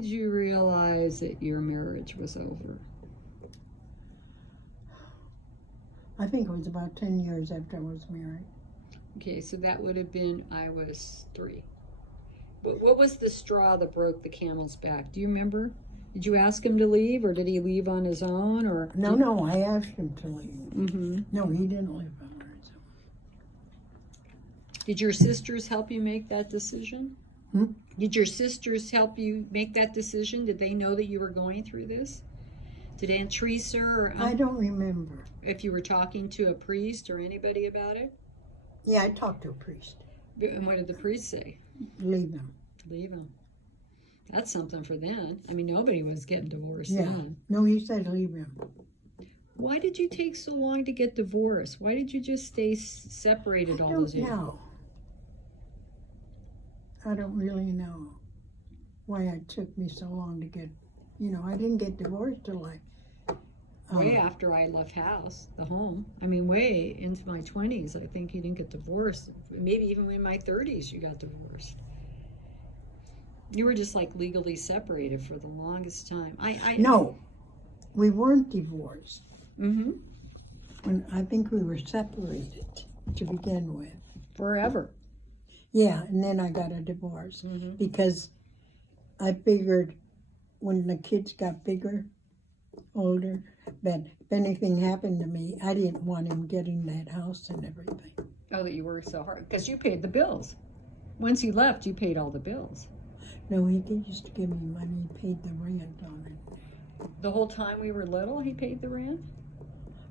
did you realize that your marriage was over? I think it was about 10 years after I was married. Okay, so that would have been, I was 3. What was the straw that broke the camel's back? Do you remember? Did you ask him to leave, or did he leave on his own? Or No, I asked him to leave. Mm-hmm. No, he didn't leave on his own. Did your sisters help you make that decision? Hmm? Did your sisters help you make that decision? Did they know that you were going through this? Did Aunt Teresa or I don't remember. if you were talking to a priest or anybody about it? Yeah, I talked to a priest. And what did the priest say? Leave him. Leave him. That's something for then. I mean, nobody was getting divorced Yeah. then. No, he said leave him. Why did you take so long to get divorced? Why did you just stay separated all those years? I don't know. I don't really know why it took me so long to get, I didn't get divorced till way after I left the home. I mean, way into my 20s, I think you didn't get divorced. Maybe even in my 30s, you got divorced. You were just like legally separated for the longest time. No, we weren't divorced. Mm-hmm. I think we were separated to begin with. Forever. Yeah, and then I got a divorce because I figured when the kids got bigger, older, that if anything happened to me, I didn't want him getting that house and everything. Oh, that you worked so hard. Because you paid the bills. Once you left, you paid all the bills. No, he used to give me money. He paid the rent on it. The whole time we were little, he paid the rent?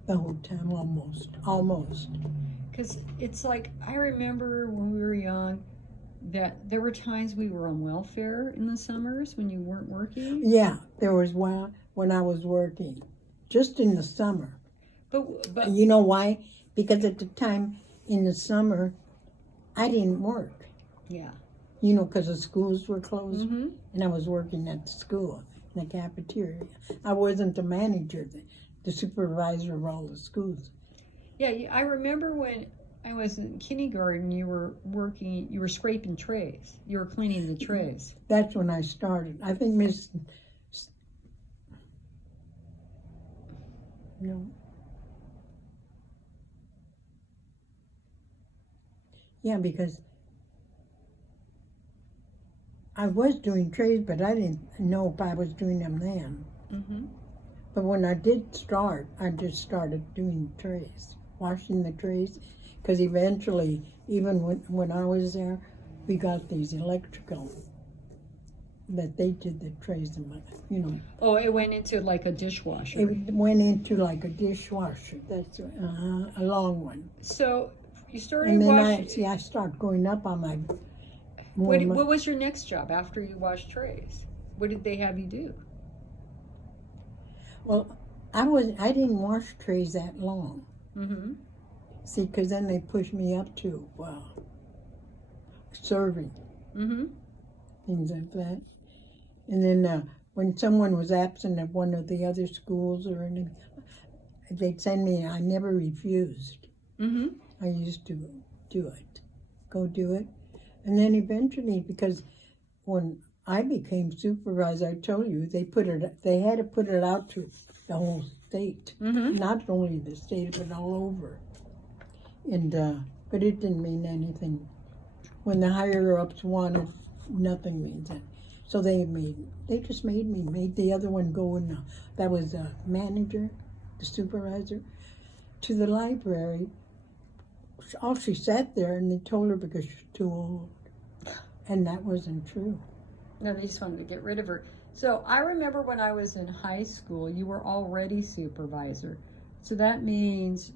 The whole time, almost. Because it's like, I remember when we were young, that there were times we were on welfare in the summers when you weren't working. Yeah, there was one when I was working, just in the summer. But you know why? Because at the time in the summer, I didn't work. Yeah. Because the schools were closed, Mm-hmm. and I was working at the school, in the cafeteria. I wasn't the manager, the supervisor of all the schools. Yeah, I remember when I was in kindergarten, you were scraping trays. You were cleaning the trays. That's when I started. I think Yeah, because I was doing trays, but I didn't know if I was doing them then. Mm-hmm. But when I did start, I just started doing trays, washing the trays, because eventually, even when I was there, we got these electrical, that they did the trays, Oh, it went into like a dishwasher. It went into like a dishwasher, that's a long one. So you started And then washing. I started going up on my... What was your next job after you washed trays? What did they have you do? Well, I didn't wash trays that long. Mm-hmm. See, because then they pushed me up to serving. Mm-hmm. Things like that. And then when someone was absent at one of the other schools or anything, they'd send me. I never refused. Mm-hmm. I used to go do it. And then eventually, because when I became supervisor, I told you, they had to put it out to the whole state. Mm-hmm. Not only the state, but all over. And but it didn't mean anything. When the higher-ups wanted, nothing means it. So they just made the other one go in, that was the manager, the supervisor, to the library. She sat there and they told her because she's too old. And that wasn't true. No, they just wanted to get rid of her. So I remember when I was in high school, you were already supervisor. So that means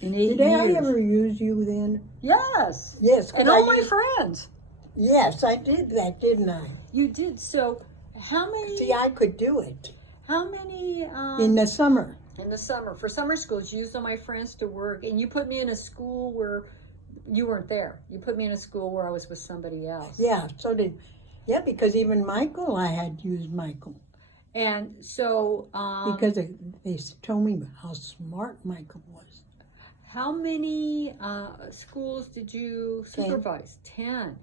in 8 years. Did I ever use you then? Yes. Yes. And all my friends. Yes, I did that, didn't I? You did. So how many? See, I could do it. How many? In the summer. In the summer. For summer schools, you used all my friends to work. And you put me in a school where you weren't there. You put me in a school where I was with somebody else. Yeah, yeah, because even Michael, I had used Michael. And so... because they told me how smart Michael was. How many schools did you supervise? 10.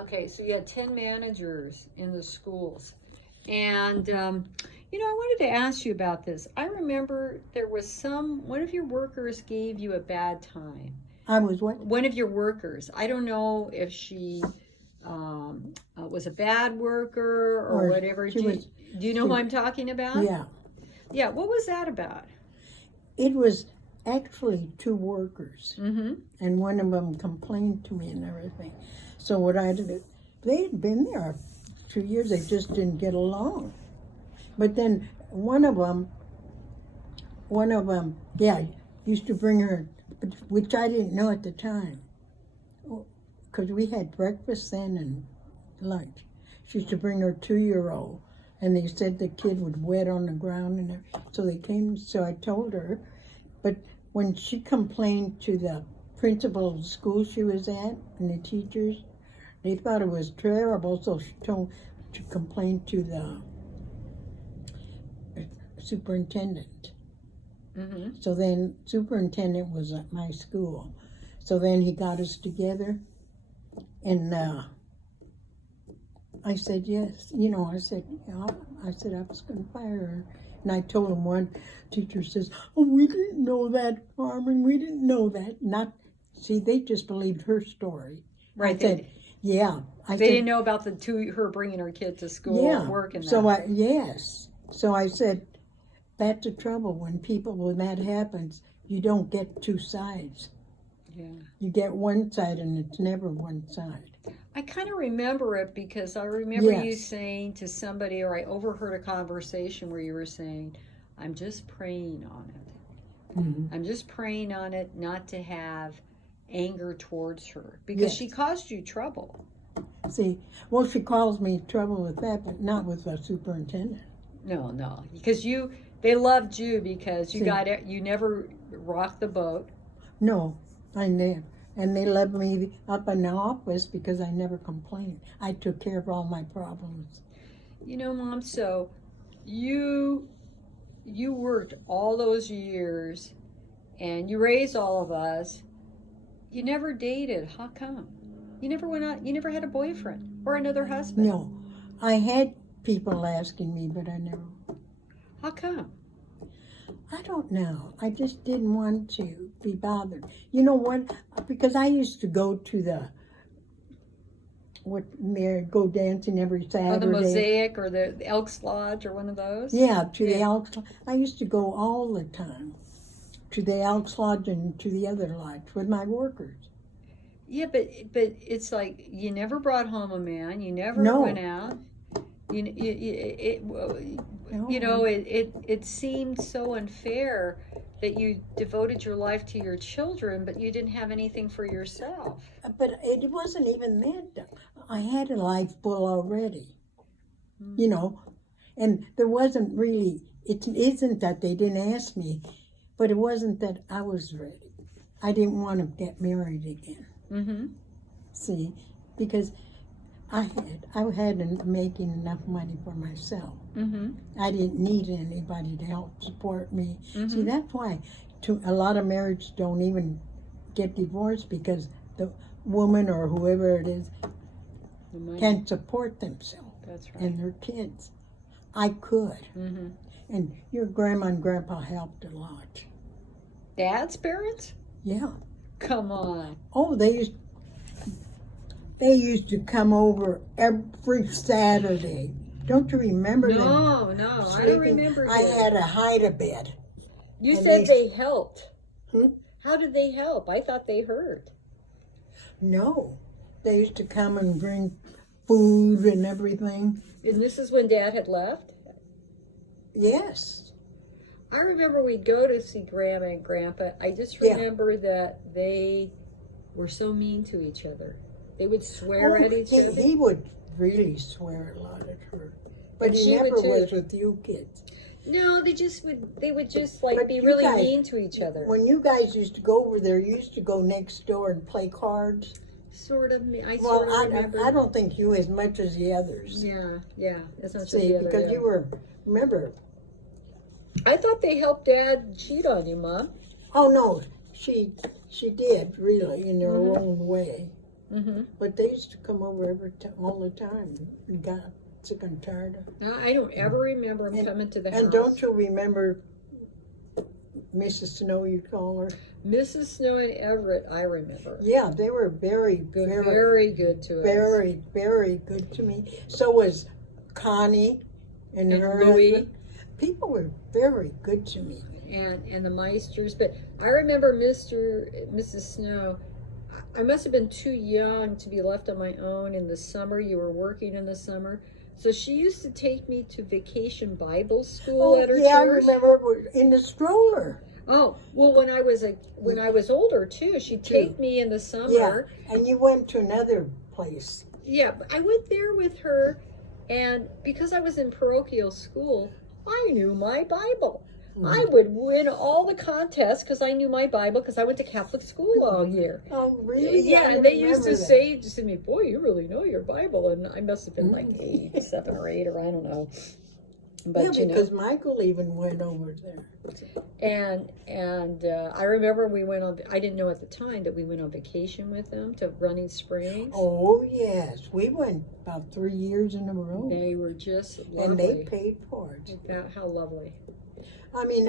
Okay, so you had 10 managers in the schools. And, I wanted to ask you about this. I remember there was one of your workers gave you a bad time. I was what? One of your workers. I don't know if she was a bad worker or whatever. Do you know who I'm talking about? Yeah. Yeah, what was that about? It was actually two workers. Mm-hmm. And one of them complained to me and everything. So what I did, they had been there 2 years, they just didn't get along. But then one of them, used to bring her, which I didn't know at the time, because we had breakfast then and lunch. She used to bring her 2-year-old, and they said the kid was wet on the ground, and so they came. So I told her, but when she complained to the principal of the school she was at and the teachers, they thought it was terrible. So she told to complain to the superintendent. Mm-hmm. So then superintendent was at my school. So then he got us together, and I said yes. I said I was going to fire her. And I told him, one teacher says, "Oh, we didn't know that, Carmen. We didn't know that." They just believed her story. Right. I said, yeah. They didn't know about her bringing her kid to school and work and that. Yes. So I said, that's the trouble. When that happens, you don't get two sides. Yeah. You get one side, and it's never one side. I kind of remember it because I remember you saying to somebody, or I overheard a conversation where you were saying, I'm just praying on it. Mm-hmm. I'm just praying on it not to have anger towards her because she caused you trouble. See, she caused me trouble with that, but not with the superintendent. No, because they loved you because you never rocked the boat. No, I never. And they loved me up in the office because I never complained. I took care of all my problems. Mom, so you worked all those years and you raised all of us. You never dated. How come? You never went out, you never had a boyfriend or another husband. No. I had people asking me, but I never. How come? I don't know. I just didn't want to be bothered. You know what? Because I used to go to go dancing every Saturday. Oh, the Mosaic or the Elks Lodge or one of those? Yeah, the Elks Lodge. I used to go all the time to the Elks Lodge and to the other lodge with my workers. Yeah, but it's like you never brought home a man. You never went out. It seemed so unfair that you devoted your life to your children, but you didn't have anything for yourself. But it wasn't even that. I had a life full already, and there wasn't really, it isn't that they didn't ask me, but it wasn't that I was ready. I didn't want to get married again. Mm-hmm. See, because I hadn't making enough money for myself. Mm-hmm. I didn't need anybody to help support me. Mm-hmm. See, that's why a lot of marriages don't even get divorced, because the woman or whoever it is can't support themselves. That's right. And their kids. I could. Mm-hmm. And your grandma and grandpa helped a lot. Dad's parents? Yeah. Come on. Oh, they used to come over every Saturday. Don't you remember them? No, I don't remember. I had a hide-a-bed. You said they helped. Hmm? How did they help? I thought they hurt. No. They used to come and bring food and everything. And this is when Dad had left? Yes. I remember we'd go to see Grandma and Grandpa. I just remember that they were so mean to each other. They would swear at each other. He would really swear a lot at her. But he never was with you kids. No, they would just be really mean to each other. When you guys used to go over there, you used to go next door and play cards. Sort of. I remember. I don't think you as much as the others. Yeah. That's not See, because you were, remember. I thought they helped Dad cheat on you, Mom. Oh, no. She did, really, in her own way. Mm-hmm. But they used to come over all the time. We got sick and tired of. I don't ever remember them And- coming to the house. And don't you remember Mrs. Snow, you call her? Mrs. Snow and Everett, I remember. Yeah, they were very, Good, very, very good to us. very, very good to me. So was Connie and her Louis. husband. People were very good to me. And the Meisters, but I remember Mrs. Snow. I must have been too young to be left on my own in the summer. You were working in the summer, so she used to take me to vacation Bible school at her yeah, I church. remember in the stroller. Oh well, when I was older too, she'd take me in the summer. Yeah, and you went to another place. Yeah, but I went there with her, and because I was in parochial school, I knew my Bible. I would win all the contests because I knew my Bible because I went to Catholic school all year. Oh, really? Yeah, I and they used to remember that. say to me, "Boy, you really know your Bible," and I must have been like 7 or 8, or I don't know. But Yeah, because Michael even went over there. and I remember we went on. I didn't know at the time that we went on vacation with them to Running Springs. Oh, yes. We went about 3 years in a row. They were just lovely. And they paid for it. How lovely. I mean,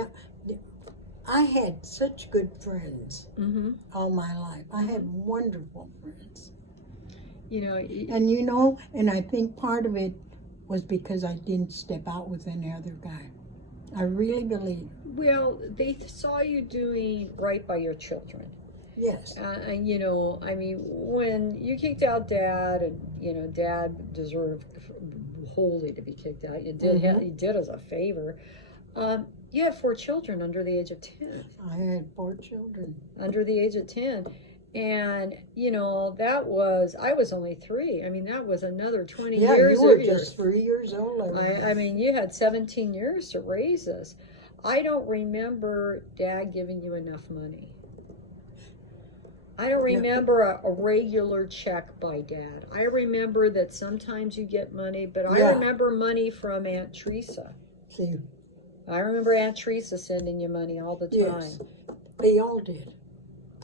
I had such good friends Mm-hmm. all my life. I had wonderful friends. You know, And I think part of it was because I didn't step out with any other guy. I really believe. well, they saw you doing right by your children. Yes. And I mean, when you kicked out Dad, and Dad deserved wholly to be kicked out. You did. You did as a favor. You had 4 children under the age of 10. I had 4 children. Under the age of 10. And, I was only 3. I mean, that was another 20 Yeah, years. you were of your- just 3 years old. I mean, you had 17 years to raise us. I don't remember Dad giving you enough money. I don't remember a regular check by Dad. I remember that sometimes you get money, but I Yeah. remember money from Aunt Teresa. See, I remember Aunt Teresa sending you money all the time. yes, they all did.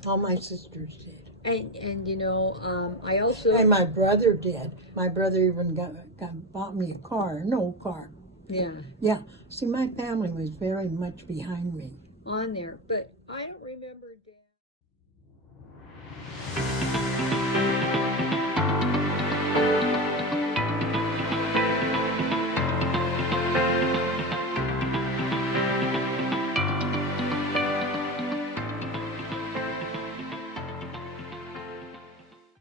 All my sisters did. And I also... And my brother did. My brother even bought me a car, an old car. Yeah. Yeah. See, my family was very much behind me. On there. But I don't remember